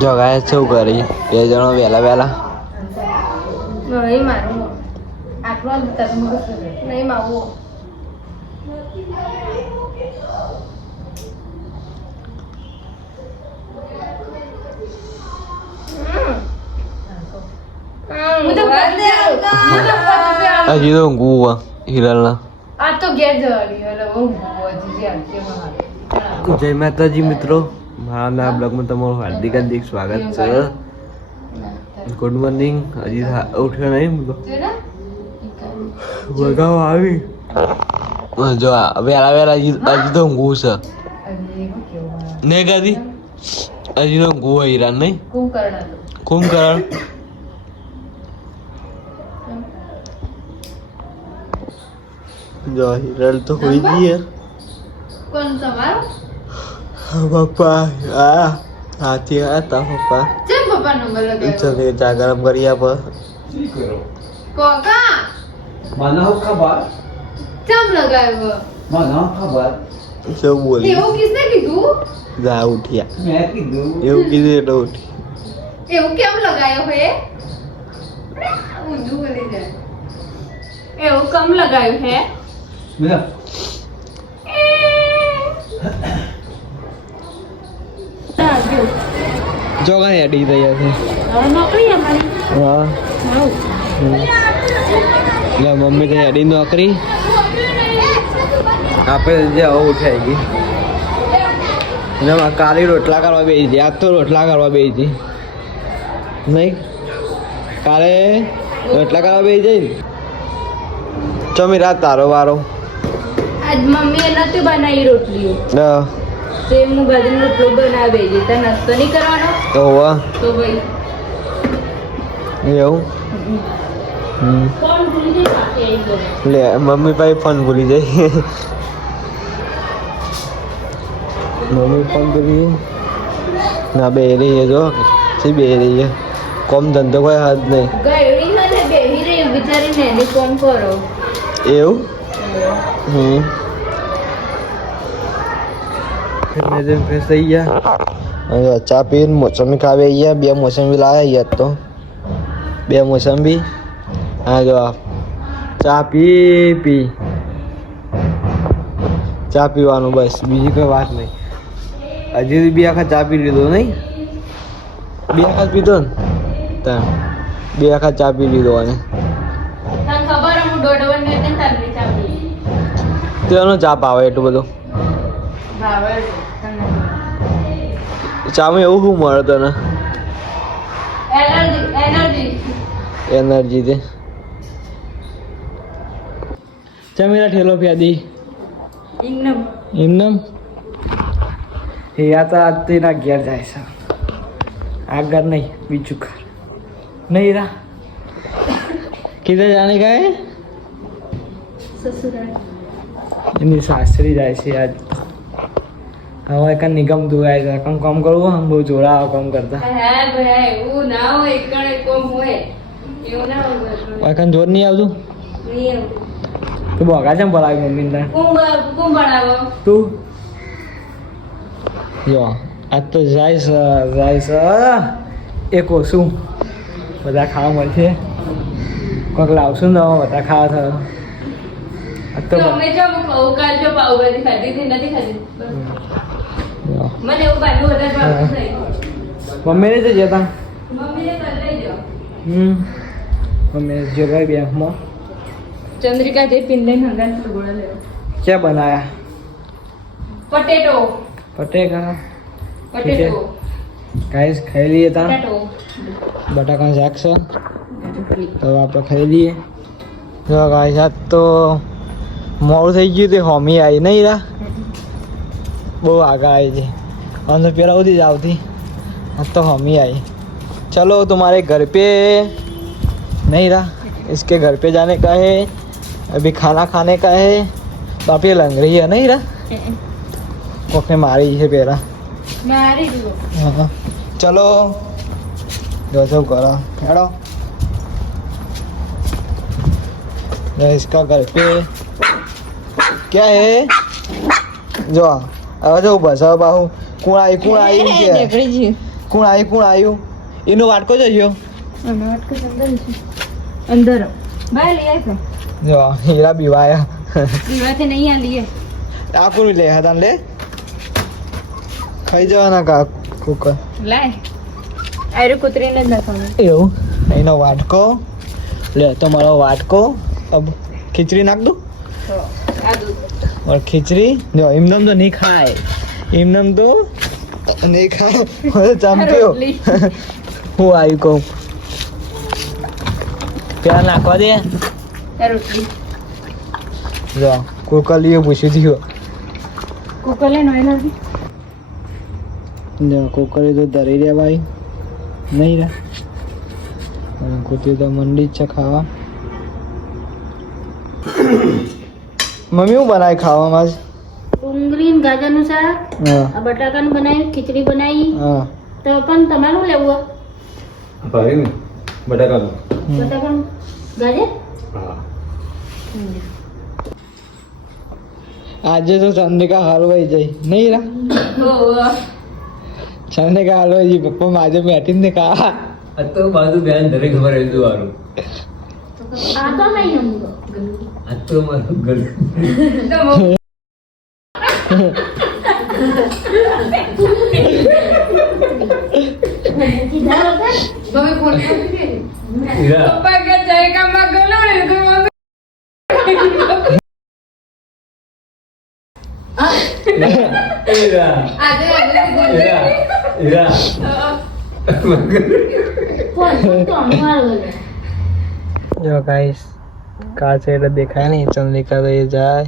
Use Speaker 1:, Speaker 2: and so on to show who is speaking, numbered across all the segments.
Speaker 1: જગાએ શું કરી બે જણો વહેલા વહેલા.
Speaker 2: નહીં મારું. આટલો નહીં માવું
Speaker 1: હજી તો ઊંઘવું હિરલના.
Speaker 2: આ તો ઘેર જવાની એટલે બહુ હજી
Speaker 1: જય માતાજી મિત્રો મારા ના બ્લોગમાં તમારું હાર્દિક હાર્દિક સ્વાગત છે ગુડ મોર્નિંગ હજી થા- ઉઠ્યો નહીં વગાવ આવી જો આ વહેલા વહેલા હજી હજી તો ઊંઘવું છે નહીં કદી હજી તો ઊંઘવું હોય હીરા નહીં
Speaker 2: કુંભકર્ણ
Speaker 1: કુંભકરણ જો હિરલ તો હોઈ ગઈ હે
Speaker 2: કોણ તમારો
Speaker 1: પપ્પા આ હાથી હતા પપ્પા
Speaker 2: જેમ પપ્પા નંબર લગાવ્યો
Speaker 1: ચલે ચા ગરમ કરી આપ
Speaker 2: કોકા
Speaker 3: મને ખબર
Speaker 2: જેમ લગાવ્યો
Speaker 3: મને ખબર
Speaker 1: શું બોલી
Speaker 2: એવું કિસને કીધું
Speaker 1: જા ઉઠ્યા
Speaker 3: મેં કીધું
Speaker 1: એવું કીધું એટલે ઉઠી
Speaker 2: એવું કેમ લગાયો હે ઊંધું બોલી જાય એવું કમ લગાયું હે
Speaker 3: મેં
Speaker 1: જો કઈ અડી રહ્યા છે. હા. હમ. મમ્મી તો અડી નોકરી. આપણે જે આવું ઉઠાઈ ગઈ. ને મારે કાલે રોટલા કરવા બે હતી. આજ તો રોટલા કરવા બે હતી. નહીં? કાલે રોટલા કરવા બે જઈ ચમી રાત તારો વારો.
Speaker 2: આજ મમ્મીએ નહોતી બનાવી રોટલીઓ.
Speaker 1: હા,
Speaker 2: તે હું બાજરીનો રોટલો બનાવે છે. તાર નાસ્તો નહીં કરવાનો?
Speaker 1: તો હોવા.
Speaker 2: તો ભાઈ.
Speaker 1: એવું? લે મમ્મી પાસે ફોન ભૂલી જાય મમ્મી ફોન ભૂલી ના બે રહી છે જો. સી બે રહી છે? કોમ ધંધો કોઈ હાથ નહીં. એવું? હમ. ફ્રેશ થઈ ગયા હવે ચા પીને મોસંબી ખાવી આવી ગયા. બે મોસંબી લાવ્યા યાદ તો. બે મોસંબી. હા જો ચા પી પી. ચા પીવાનું બસ. બીજી કોઈ વાત નહીં. હજી બે આખા ચા પી લીધો નહીં? બે આખા પીધો ને? ત્યાં બે આખા ચા પી લીધો અને.
Speaker 2: તેનો
Speaker 1: ચા ભાવે એટલું બધું. ચામાં એવું શું મળે તને?
Speaker 2: એનર્જી
Speaker 1: તે. ચમેરા ઠેલો ફ્યાદી એમનેમ એ આ તો આજ તો એના ઘેર જાય છે. આગળ નહીં બીજું ઘર. નહીં રા. કીધે જાણે કાંઈ?
Speaker 2: સસુરાલ.
Speaker 1: એની સાસરી જાય છે આજ હવે કાં નિગમ તું આવે છે કામ કામ કરવું આમ બહુ જોડા કામ કરતા
Speaker 2: હા ભાઈ એવું ના હોય એકણ કોમ હોય એવું ના હોય
Speaker 1: હવે કાં જોર નહીં આવતું
Speaker 2: નહીં
Speaker 1: તું બોગા છે બોલાવી મમ્મીને તાર
Speaker 2: કુંભ કુંભ બનાવો
Speaker 1: તું જો આજ તો જાય છે જાય છે એક ઓછું બધા ખાવા મળશે કોઈક લાવશું ને બધા ખાવા થયો આજ તો
Speaker 2: તો અમે જો હું કહું કાલ જો પાવભાજી ખાધી હતી નથી ખાધી બસ.
Speaker 1: જો.
Speaker 2: મને એવું બાજુ વધારે ભાવતું નહીં
Speaker 1: મમ્મીને જ જતા
Speaker 2: મમ્મીને કાલ લઈ જાઓ
Speaker 1: હમ મમ્મી જોગાઈ બેંકમાં
Speaker 2: ચંદ્રિકા જે પિંડે હંગાત ટુકડો લેવો
Speaker 1: ક્યાં બનાયા
Speaker 2: પટેટો
Speaker 1: પટેકા
Speaker 2: પટેટો
Speaker 1: ગાઈસ ખાઈ લઈએ તા
Speaker 2: પટેટો
Speaker 1: બટાકાનું શાક છે તો આપણે ખાઈ લઈએ જો ગાઈસ આજ તો મોડું થઈ ગયું તે હોમી આવી નહીં રા બહુ આગળ આવી છે અને પેલા સુધી જ આવતી આજ તો હોમી आई चलो तुम्हारे घर पे नहीं रहा इसके घर पे जाने का है अभी खाना खाने का है तो आप ये लंग रही है नहीं रहा કોકને મારી છે પેલા
Speaker 2: મારી દીધો
Speaker 1: हाँ चलो जो सब करो हेलो ये इसका घर पे ક્યાં હે? જો હવે જો બસ હવે બાહુ. કોણ આવી કોણ આવ્યું કે? કોણ આવી કોણ આવ્યું એનો વાટકો
Speaker 2: જજો અંદર બાય
Speaker 1: જો હીરા બીવાયા.
Speaker 2: બીવાથી નહીં આ લીએ
Speaker 1: આ કોણ લે? હતા લે. ખાઈ જવાના કા કુકર?
Speaker 2: લે આયરો કુતરીને જ નાખવાનું.
Speaker 1: એવું? એનો વાટકો. લે તમારો વાટકો. ખીચડી નાખ દઉં? और खिचड़ी जो इमनम तो नहीं खाए इमनम तो नहीं खाए और चमक्यो
Speaker 2: રોટલી.
Speaker 1: હું આવી કહું પેલા નાખવા દે
Speaker 2: આ રોટલી
Speaker 1: જો કુકર લીએ પૂછ્યું થયું
Speaker 2: કુકર લે નોય લાવી
Speaker 1: જો કુકર તો ધરી રહ્યા ભાઈ નહીં રે અને કુતી તો મંડી જ છે ખાવા મમ્મી હું બનાવી ખાવામાં આજ?
Speaker 4: ડુંગળી ને ગાજરનું શાક
Speaker 1: હા.
Speaker 4: બટાકાનું બનાવ્યું ખીચડી બનાવી
Speaker 1: હા.
Speaker 4: તો પણ તમારું લેવું
Speaker 3: ભાઈ ને? બટાકાનું.
Speaker 4: બટાકાનું? ગાજર?
Speaker 3: હા.
Speaker 1: આજે તો ચંદ્રિકા હલવાઈ જઈ. નહીં રા? ચંદ્રિકા હલવાઈ જઈ. પપ્પા આજે બેઠી ને ખા.
Speaker 3: આ તો બાજુ બેન દરેક ખબર હતું વારું
Speaker 4: આ તો નહીં નમતો
Speaker 3: આ તો મારું હીરા
Speaker 2: પપ્પા કે જાય કામમાં ગલો ને તો
Speaker 3: હીરા
Speaker 2: આજે
Speaker 3: હીરા હીરા
Speaker 4: કોણ તો અમારું બોલે
Speaker 1: જો ગાઈસ કાચ એટલે દેખાય નહીં ચંદ્રિકા તો એ જાય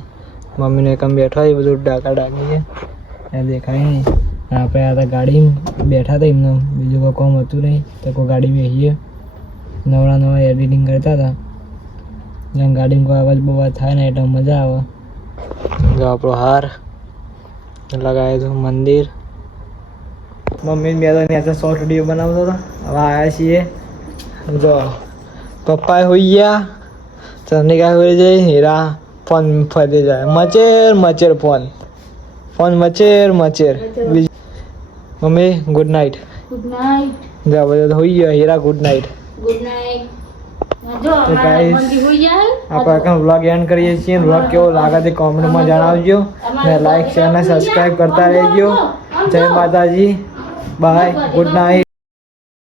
Speaker 1: મમ્મીને એકમ બેઠો એ બધું ડાકા ડાકી છે એ દેખાય નહીં અને આપણે આ તો ગાડી બેઠા હતા એમને બીજું કોઈ કામ હતું નહીં તો કોઈ ગાડી બેસીએ નવરા નવા એડિટિંગ કરતા હતા જેમ ગાડીમાં કોઈ અવાજ બવાજ થાય ને એટલે મજા આવે જો આપણો હાર લગાવ્યો તો મંદિર મમ્મી મેં તો ત્યાં શોર્ટ વિડીયો બનાવતો હતો હવે આવ્યા છીએ જો પપ્પા હોઈ ગયા ચંદ્રિકા હોઈ જાય હીરા ફોન ફરી જાય મચેર મચેર ફોન ફોન મચેર મચેર બીજું mummy good night
Speaker 4: good night
Speaker 1: જા બધા હોઈ ગયા હીરા ગુડ નાઇટ
Speaker 4: ગુડ નાઇટ જો
Speaker 1: તો
Speaker 4: અમારા
Speaker 1: guys,
Speaker 4: મંદી હોઈ જાય
Speaker 1: આપણે આખા વ્લોગ એન્ડ કરીએ છીએ વ્લોગ કેવો લાગે તે કોમેન્ટમાં જણાવજો ને લાઈક શેર ને સબસ્ક્રાઈબ કરતા રહેજો જય માતાજી બાય ગુડ નાઇટ